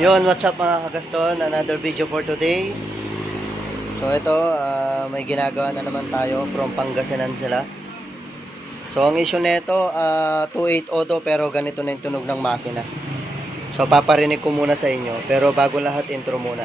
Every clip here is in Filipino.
Yun, what's up mga kagaston? Another video for today. So ito, may ginagawa na naman tayo from Pangasinan sila. So ang issue nito, 2.8 auto pero ganito na yung tunog ng makina. So paparinig ko muna sa inyo, pero bago lahat intro muna.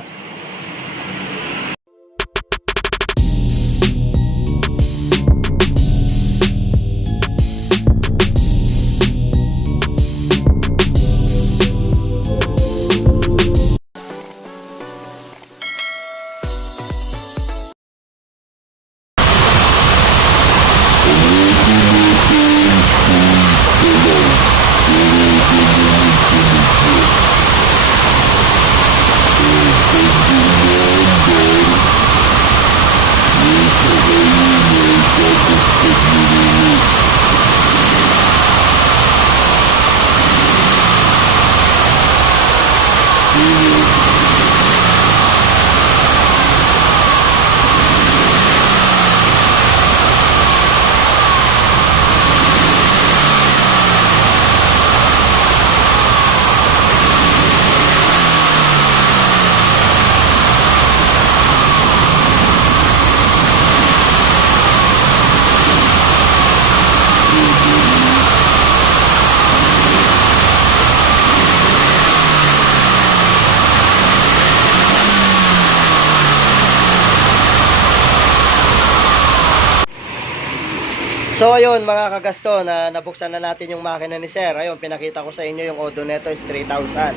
So ayun mga kagasto, nabuksan na natin yung makina ni Sir. Ayun, pinakita ko sa inyo yung odo neto is 3,000.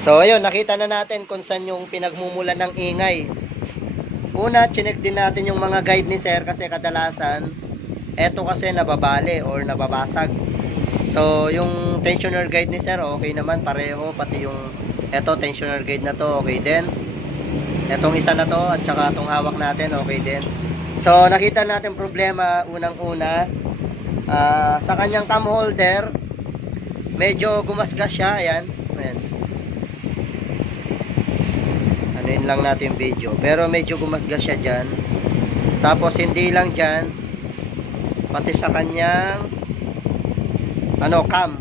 So ayun, nakita na natin kung saan yung pinagmumulan ng ingay. Una, chinek din natin yung mga guide ni Sir kasi kadalasan eto kasi nababali or nababasag. So yung tensioner guide ni Sir okay naman pareho, pati yung eto tensioner guide na to okay din. Etong isa na to at saka itong hawak natin okay din. So nakita natin problema unang-una sa kanyang cam holder, medyo gumasgas siya. Ayan, ayan. Anuin lang natin yung video, pero medyo gumasgas siya dyan. Tapos hindi lang dyan, pati sa kanyang cam,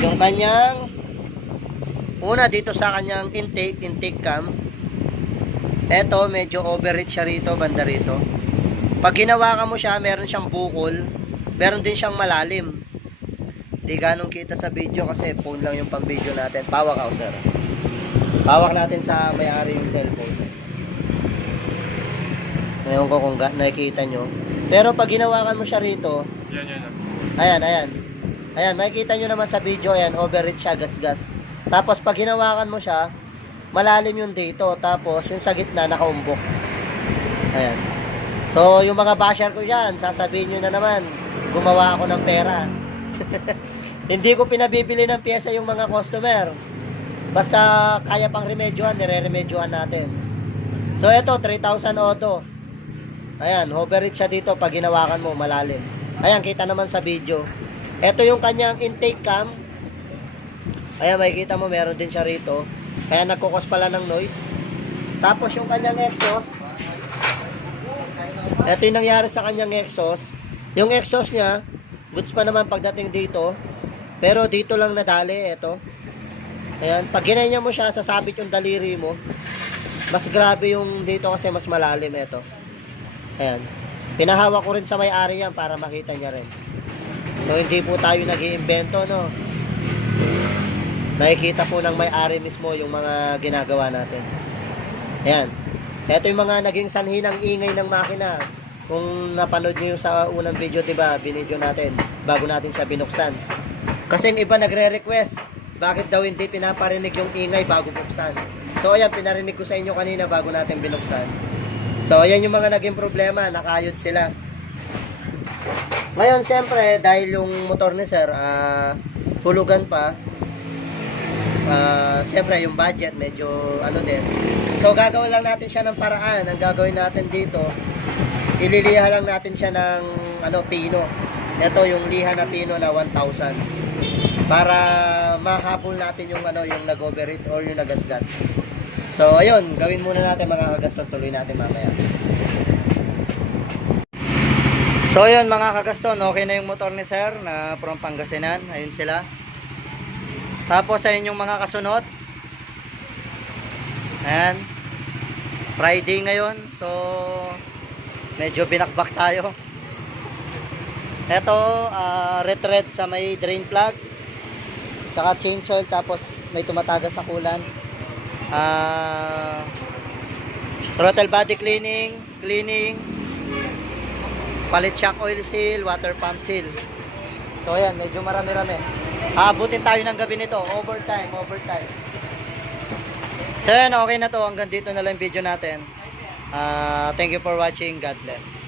yung kanyang una dito sa kanyang intake cam. Eto, medyo overreach siya rito, banda rito. Pag ginawakan mo siya, meron siyang bukol, meron din siyang malalim. Di ganong kita sa video kasi phone lang yung pang video natin. Pawak ako, sir. Pawak natin sa may-ari yung cellphone. Ngayon ko kung nakikita nyo. Pero pag ginawakan mo siya rito, ayan. Ayan, makikita nyo naman sa video, ayan, overreach siya, gas-gas. Tapos pag ginawakan mo siya, malalim yung dito, tapos yung sa gitna nakaumbok. Ayan. So yung mga basher ko dyan, sasabihin nyo na naman, gumawa ako ng pera. Hindi ko pinabibili ng pyesa yung mga customer. Basta kaya pang remedyohan, nire-remedyohan natin. So ito, 3,000 auto. Ayan, overreach siya dito pag ginawakan mo, malalim. Ayan, kita naman sa video. Ito yung kanyang intake cam. Ayan, makikita mo, meron din siya rito. Kaya nagkukos pala ng noise. Tapos yung kanyang exhaust, ito yung nangyari sa kanyang exhaust. Yung exhaust niya, goods pa naman pagdating dito. Pero dito lang nadali, ito. Ayan, pag ginanya mo siya, sasabit yung daliri mo. Mas grabe yung dito kasi mas malalim ito. Ayan. Pinahawak ko rin sa may-ari yan para makita niya rin. So hindi po tayo nag-iimbento, no? Nakikita po ng may-ari mismo yung mga ginagawa natin. Ayan. Ito yung mga naging sanhi ng ingay ng makina. Kung napanood nyo yung sa unang video, diba, binidyo natin bago natin siya binuksan. Kasi yung iba nagre-request, bakit daw hindi pinaparinig yung ingay bago buksan. So ayan, pinarinig ko sa inyo kanina bago natin binuksan. So ayan yung mga naging problema, nakayod sila. Ngayon, siyempre, dahil yung motor ni Sir, hulugan pa, siyempre yung budget medyo din. So gagawin lang natin siya ng paraan. Ang gagawin natin dito, ililiha lang natin siya ng pino. Ito yung liha na pino na 1,000 para mahapol natin yung yung nag-overheat or yung nagasgas. So ayun, gawin muna natin mga kagaston, tuloy natin mamaya. So ayun mga kagaston, okay na yung motor ni Sir na from Pangasinan. Ayun sila. Tapos ayun yung mga kasunod. Ayan. Friday ngayon. So, medyo binakbak tayo. Ito, red sa may drain plug. Tsaka change oil. Tapos may tumatagas sa kulan. Throttle body cleaning. Palit shock oil seal. Water pump seal. So ayan, medyo marami-rami. Abutin tayo ng gabi nito. Overtime. So yan, okay na to. Hanggang dito na lang video natin. Thank you for watching. God bless.